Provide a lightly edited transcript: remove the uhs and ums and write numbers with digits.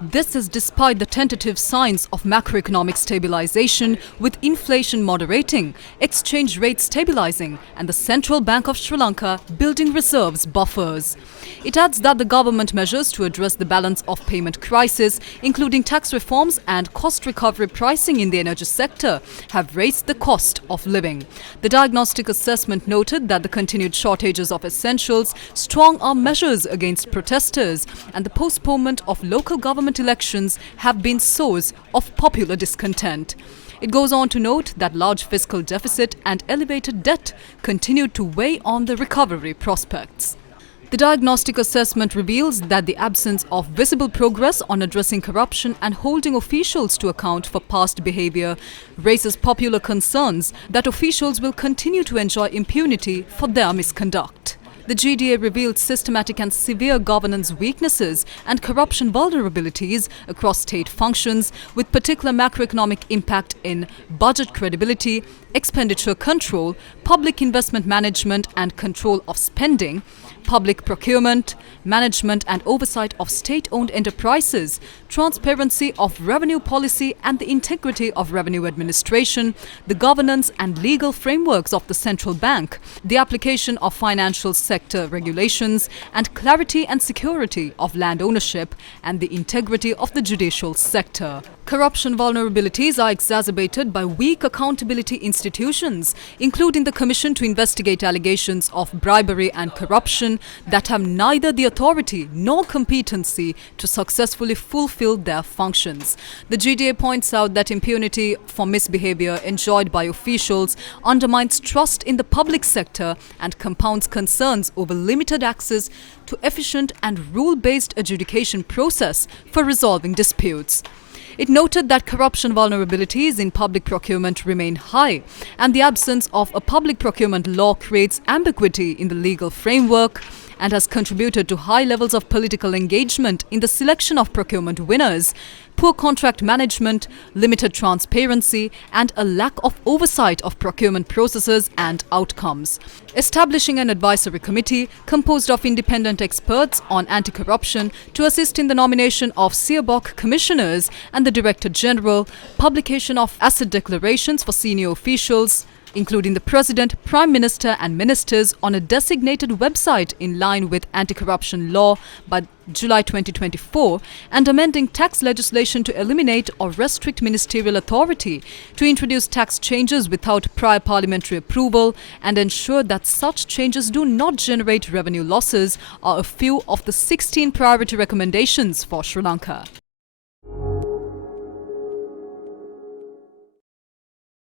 This is despite the tentative signs of macroeconomic stabilization, with inflation moderating, exchange rates stabilizing and the Central Bank of Sri Lanka building reserves buffers. It adds that the government measures to address the balance of payment crisis, including tax reforms and cost recovery pricing in the energy sector, have raised the cost of living. The diagnostic assessment noted that the continued shortages of essentials, strong arm measures against protesters and the postponement of local government elections have been source of popular discontent. It goes on to note that large fiscal deficit and elevated debt continued to weigh on the recovery prospects. The diagnostic assessment reveals that the absence of visible progress on addressing corruption and holding officials to account for past behavior raises popular concerns that officials will continue to enjoy impunity for their misconduct. The GDA revealed systematic and severe governance weaknesses and corruption vulnerabilities across state functions, with particular macroeconomic impact in budget credibility, expenditure control, public investment management and control of spending, public procurement, management and oversight of state-owned enterprises, transparency of revenue policy and the integrity of revenue administration, the governance and legal frameworks of the central bank, the application of financial sector regulations, and clarity and security of land ownership and the integrity of the judicial sector. Corruption vulnerabilities are exacerbated by weak accountability institutions, including the Commission to investigate allegations of bribery and corruption that have neither the authority nor competency to successfully fulfill their functions. The GDA points out that impunity for misbehavior enjoyed by officials undermines trust in the public sector and compounds concerns over limited access to efficient and rule-based adjudication process for resolving disputes. It noted that corruption vulnerabilities in public procurement remain high, and the absence of a public procurement law creates ambiguity in the legal framework and has contributed to high levels of political engagement in the selection of procurement winners, poor contract management, limited transparency, and a lack of oversight of procurement processes and outcomes. Establishing an advisory committee composed of independent experts on anti-corruption to assist in the nomination of CBOC commissioners and the Director General, publication of asset declarations for senior officials, including the President, Prime Minister and Ministers, on a designated website in line with anti-corruption law by July 2024, and amending tax legislation to eliminate or restrict ministerial authority, to introduce tax changes without prior parliamentary approval and ensure that such changes do not generate revenue losses, are a few of the 16 priority recommendations for Sri Lanka.